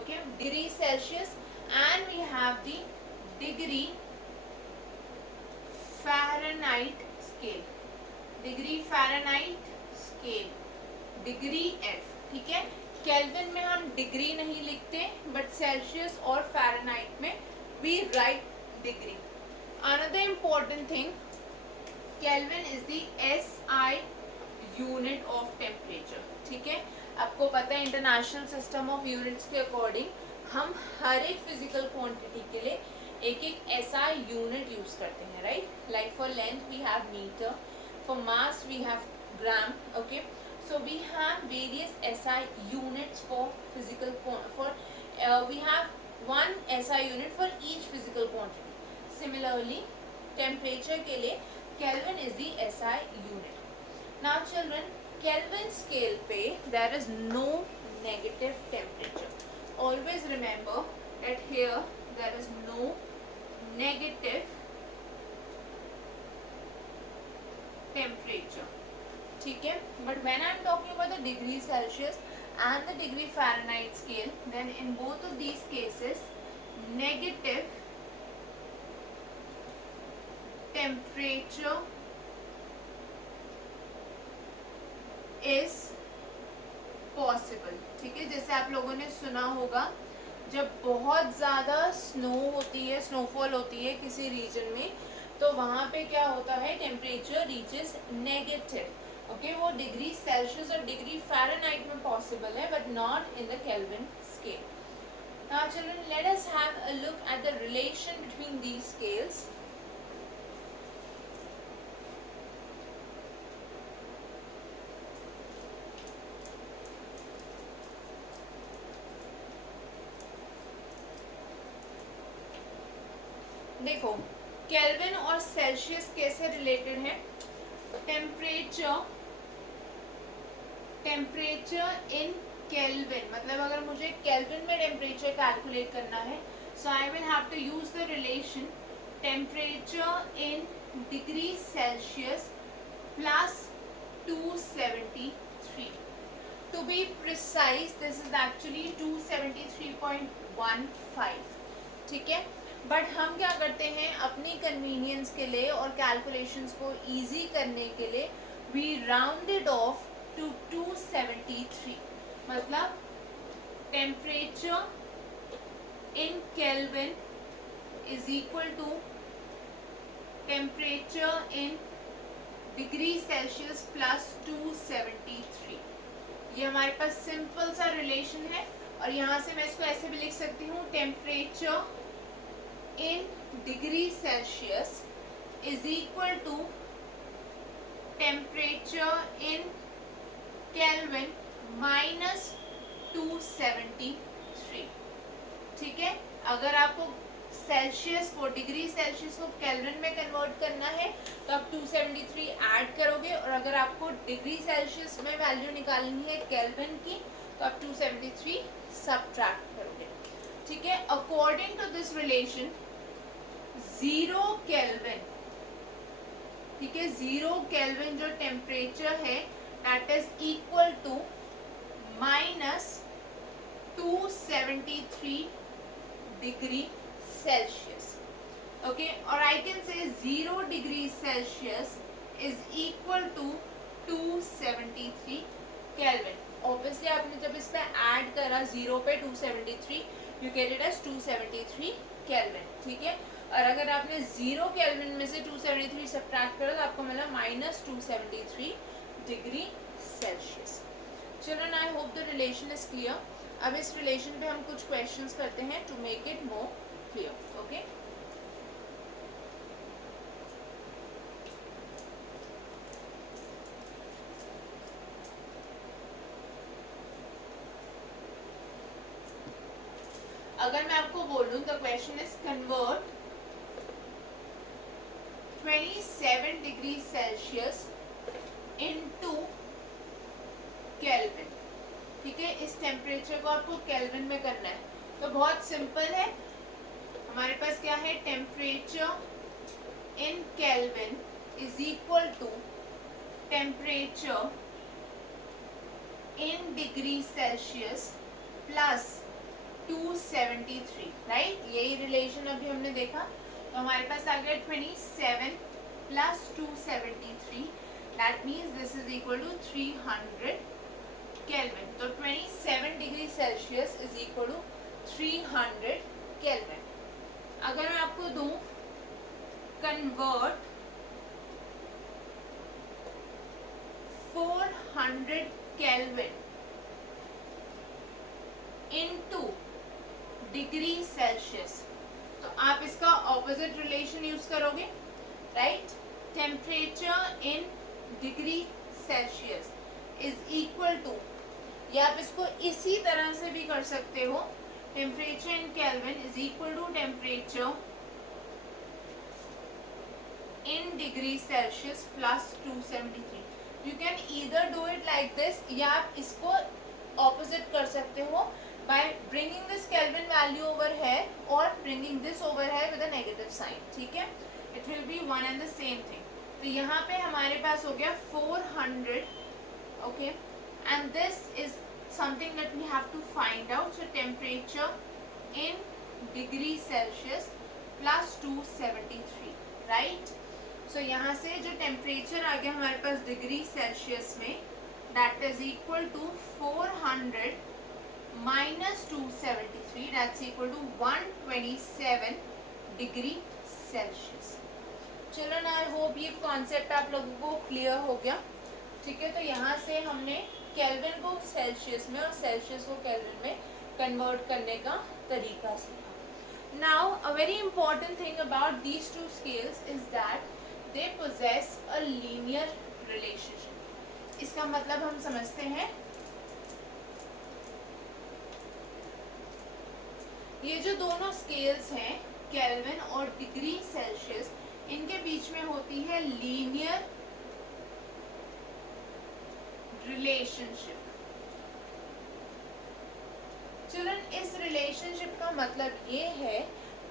okay, degree Celsius, and we have the degree Fahrenheit scale, degree Fahrenheit scale, degree F, ठीक है। Kelvin में हम degree नहीं लिखते, बट सेल्सियस और फ़ारेनहाइट में we write degree. Another important thing, Kelvin is the SI unit of temperature, ठीक है। आपको पता है इंटरनेशनल सिस्टम ऑफ यूनिट्स के अकॉर्डिंग हम हर एक फिजिकल क्वांटिटी के लिए एक एक एसआई यूनिट यूज करते हैं, right. Like for length we have metre, for mass we have gram, okay, so we have various SI units for physical we have one SI unit for each physical quantity. Similarly temperature ke liye Kelvin is the SI unit. Now children, Kelvin scale pe there is no negative temperature. Always remember that here there is no negative temperature, ठीक है। but when I am talking about the degree Celsius and the degree Fahrenheit scale, then in both of these cases negative temperature is possible, ठीक है। जैसे आप लोगों ने सुना होगा जब बहुत ज़्यादा स्नो होती है, स्नोफॉल होती है किसी रीजन में, तो वहाँ पे क्या होता है, टेम्परेचर रीचेस नेगेटिव, ओके। वो डिग्री सेल्सियस और डिग्री फ़ारेनहाइट में पॉसिबल है, but not in the Kelvin scale. Now children, let us have a look at the relation between these scales. देखो केल्विन और सेल्सियस कैसे रिलेटेड है। Temperature in Kelvin, मतलब अगर मुझे केल्विन में टेम्परेचर कैलकुलेट करना है, so I will have to use the relation temperature in degree Celsius plus 273। To be precise this is actually 273.15, ठीक है। बट हम क्या करते हैं अपनी कन्वीनियंस के लिए और कैलकुलेशंस को इजी करने के लिए वी राउंडेड ऑफ टू 273, मतलब temperature in Kelvin is equal to temperature in degree Celsius plus 273। ये हमारे पास सिंपल सा रिलेशन है, और यहाँ से मैं इसको ऐसे भी लिख सकती हूँ, temperature in degree Celsius is equal to temperature in Kelvin minus 273, ठीक है। अगर आपको सेल्सियस को, डिग्री सेल्सियस को केल्विन में कन्वर्ट करना है तो आप 273 ऐड करोगे, और अगर आपको डिग्री सेल्सियस में वैल्यू निकालनी है केल्विन की तो आप 273 सब्ट्रैक्ट करोगे, ठीक है। According to this relation 0 Kelvin, ठीक है, 0 केल्विन जो टेम्परेचर है that is equal to minus 273 degree Celsius, okay. और I can say 0 degree Celsius is equal to 273 Kelvin. Obviously आपने जब इस पे ऐड करा 0 पे 273, you get it as 273 Kelvin, ठीक है। और अगर आपने 0 केल्विन में से 273 सब्ट्रैक्ट करा तो आपको मिला minus 273 degree Celsius. Children, I hope the relation is clear. अब इस रिलेशन पे हम कुछ क्वेश्चंस करते हैं to make it more clear, okay. अगर मैं आपको बोलूं the question is convert 27 degree Celsius into Kelvin, ठीक है। इस टेम्परेचर को आपको केल्विन में करना है, तो बहुत सिंपल है। हमारे पास क्या है, temperature in Kelvin is equal to temperature in degree Celsius plus 273 273, right, यही रिलेशन अभी हमने देखा। तो हमारे पास आ गया 27 plus 273, that means this is equal to 300 Kelvin. तो 27 degree Celsius is equal to 300 Kelvin. अगर मैं आपको दूं convert 400 Kelvin into degree Celsius, तो आप इसका ऑपोजिट रिलेशन यूज करोगे, right. Temperature in degree Celsius is equal to, या आप इसको इसी तरह से भी कर सकते हो, temperature in Kelvin is equal to temperature in degree Celsius plus 273। You can either do it like this, या आप इसको ऑपोजिट कर सकते हो by bringing this Kelvin value over here or bringing this over here with a negative sign, ठीक है, it will be one and the same thing। तो यहाँ पे हमारे पास हो गया 400, okay, and this is something that we have to find out, so temperature in degree Celsius plus 273, right। so यहाँ से जो temperature आ गया हमारे पास डिग्री सेल्सियस में, that is equal to 400 minus 273, that's equal to 127 degree Celsius. चलो ना, I hope ये concept आप लोगों को क्लियर हो गया, ठीक है। तो यहाँ से हमने केल्विन को सेल्सियस में और सेल्सियस को केल्विन में कन्वर्ट करने का तरीका सीखा। Now a very important thing about these two scales is that they possess a linear relationship. इसका मतलब हम समझते हैं, ये जो दोनों स्केल्स हैं केल्विन और डिग्री सेल्सियस, इनके बीच में होती है लीनियर रिलेशनशिप। चिल्ड्रन, इस रिलेशनशिप का मतलब ये है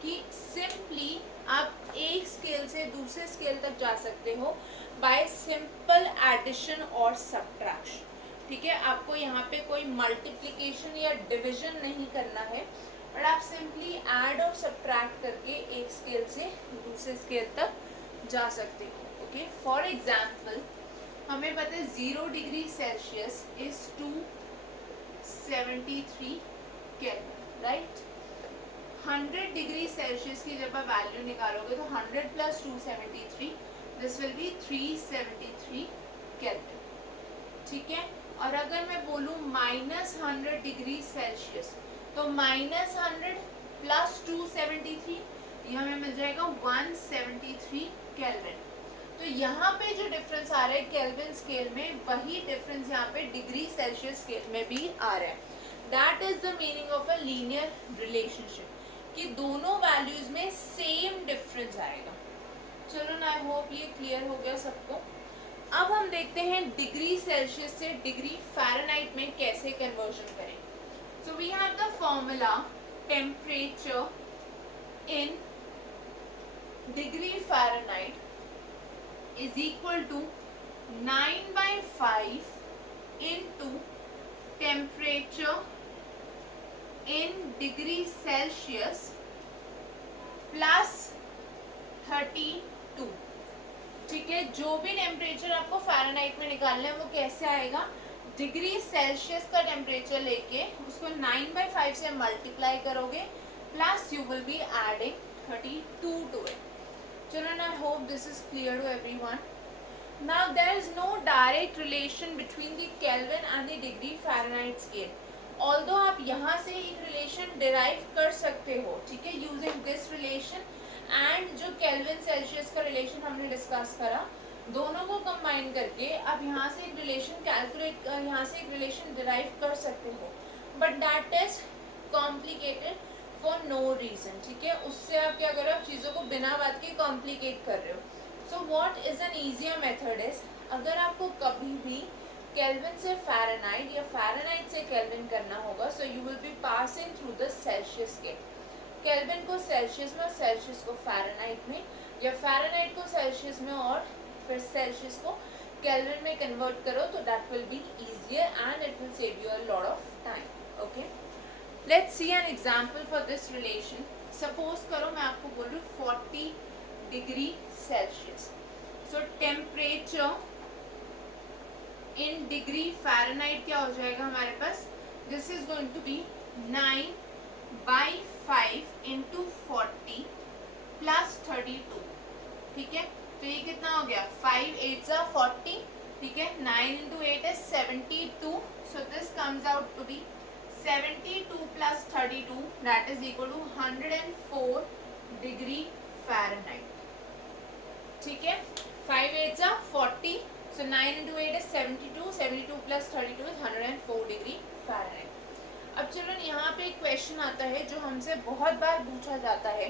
कि सिंपली आप एक स्केल से दूसरे स्केल तक जा सकते हो बाय सिंपल एडिशन और सब्ट्रैक्शन, ठीक है। आपको यहाँ पे कोई मल्टीप्लिकेशन या डिविजन नहीं करना है, और आप सिंपली ऐड और सब्ट्रैक्ट करके एक स्केल से दूसरे स्केल तक जा सकते हो, ओके। फॉर एग्जाम्पल हमें पता है 0 degree Celsius is 273 kelvin, right. 100 degree Celsius की जब आप वैल्यू निकालोगे तो 100 plus 273, this will be 373 kelvin, ठीक है। और अगर मैं बोलूँ -100 डिग्री सेल्सियस, तो -100 प्लस 273, ये हमें मिल जाएगा 173 केल्विन। तो यहाँ पे जो डिफरेंस आ रहा है केल्विन स्केल में, वही डिफरेंस यहाँ पे डिग्री सेल्सियस स्केल में भी आ रहा है। That is the meaning of a linear relationship, कि दोनों वैल्यूज में सेम डिफरेंस आएगा। चलो ना, आई होप ये क्लियर हो गया सबको। अब हम देखते हैं डिग्री सेल्सियस से डिग्री फ़ारेनहाइट में कैसे कन्वर्जन करें। So we have the formula temperature in degree Fahrenheit is equal to 9/5 into temperature in degree Celsius plus 32, ठीक है। जो भी टेम्परेचर आपको फ़ारेनहाइट में निकालना है वो कैसे आएगा, डिग्री सेल्सियस का टेम्परेचर लेके उसको 9/5 से मल्टीप्लाई करोगे, plus you will be adding 32 to it. चलो, I hope this is clear to everyone. Now there is no direct relation between the Kelvin and the degree Fahrenheit scale, although आप यहाँ से एक relation derive कर सकते हो, ठीक है, यूजिंग दिस रिलेशन एंड जो केल्विन सेल्सियस का रिलेशन हमने डिस्कस करा, दोनों को कंबाइन करके आप यहाँ से एक रिलेशन कैलकुलेट, यहाँ से एक रिलेशन डिराइव कर सकते हो, but that is complicated for no reason, ठीक है। उससे आप क्या कर रहे हो, आप चीज़ों को बिना बात के कॉम्प्लिकेट कर रहे हो। So what is an easier method is, अगर आपको कभी भी केल्विन से फ़ारेनहाइट या फ़ारेनहाइट से केल्विन करना होगा, so you will be passing through the Celsius scale, kelvin को सेल्सियस में और सेल्सियस को फ़ारेनहाइट में, या फ़ारेनहाइट को सेल्सियस में और फिर सेल्सियस को केल्विन में कन्वर्ट करो, तो that will be easier and it will save you a lot of time, okay. Let's see an example for this relation. Suppose करो मैं आपको बोल रही हूँ 40 degree Celsius. So temperature in degree Fahrenheit क्या हो जाएगा हमारे पास. This is going to be 9/5 into 40 plus 32. ठीक है, तो ये कितना हो गया 5 8 40. ठीक है, 9 into 8 is 72. So this comes out to be 72 plus 32 that is equal to 104 degree Fahrenheit. ठीक है, 5 8 40. So 9 into 8 is 72. 72 plus 32 is 104 degree Fahrenheit. अब चिल्ड्रन यहाँ पे एक क्वेश्चन आता है जो हमसे बहुत बार पूछा जाता है.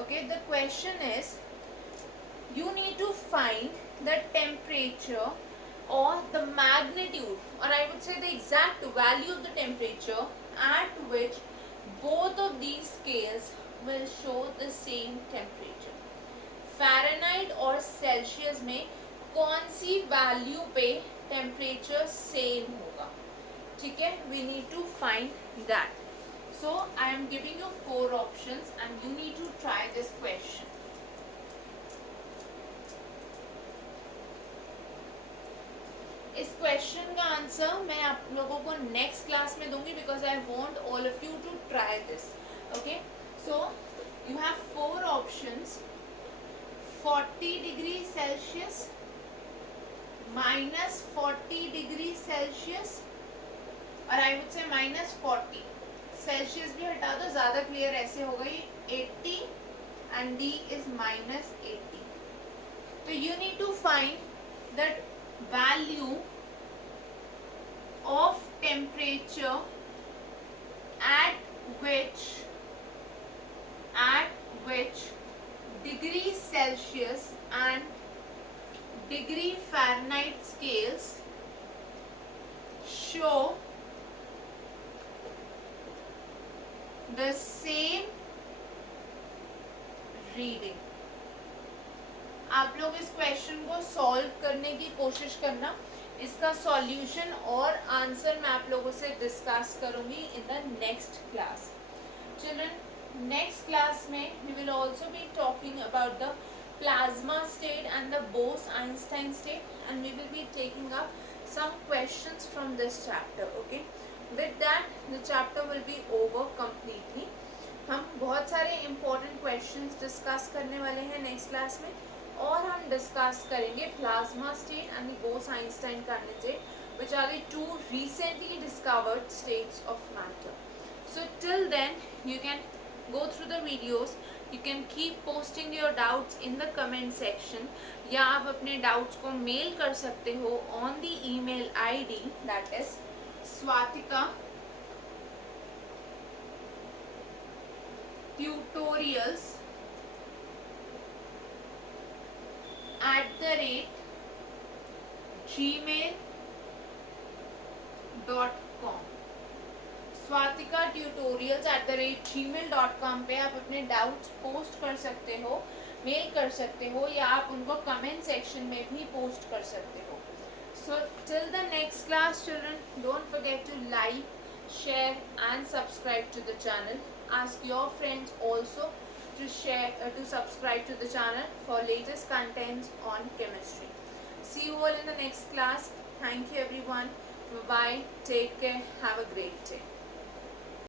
Okay, the question is you need to find the temperature or the magnitude, or I would say the exact value of the temperature at which both of these scales will show the same temperature. Fahrenheit और Celsius में कौन सी value पे temperature same होगा. ठीक है, we need to find that. So I am giving you 4 options and you need to try this question. इस question का आंसर मैं आप लोगों को नेक्स्ट क्लास में दूंगी because I want all of you to try this. Okay, so you have 4 options. 40 degree Celsius, -40 degree Celsius, और I would say -40. Celsius भी हटा दो, ज़्यादा क्लियर ऐसे होगा ये 80 एंड डी इज -80. तो you need to find the value of temperature at which degree Celsius and degree Fahrenheit scales show the same reading. आप लोग इस क्वेश्चन को सॉल्व करने की कोशिश करना. इसका सॉल्यूशन और आंसर मैं आप लोगों से डिस्कस करूंगी in the next class. Children, next class में we will also be talking about the plasma state and the Bose Einstein state, and we will be taking up some questions from this chapter. Okay, with that the chapter will be over completely. हम बहुत सारे important questions discuss करने वाले हैं next class में, और हम discuss करेंगे plasma state and the Bose Einstein condensate, which are the 2 recently discovered states of matter. So till then you can go through the videos, you can keep posting your doubts in the comment section, या आप अपने doubts को mail कर सकते हो on the email ID that is Swatika tutorials @gmail.com. Swatika tutorials @gmail.com पे आप अपने डाउट्स पोस्ट कर सकते हो, मेल कर सकते हो, या आप उनको कमेंट सेक्शन में भी पोस्ट कर सकते हो. So till the next class children, don't forget to like, share and subscribe to the channel. Ask your friends also to share to subscribe to the channel for latest contents on chemistry. See you all in the next class. Thank you everyone. Bye bye. Take care. Have a great day.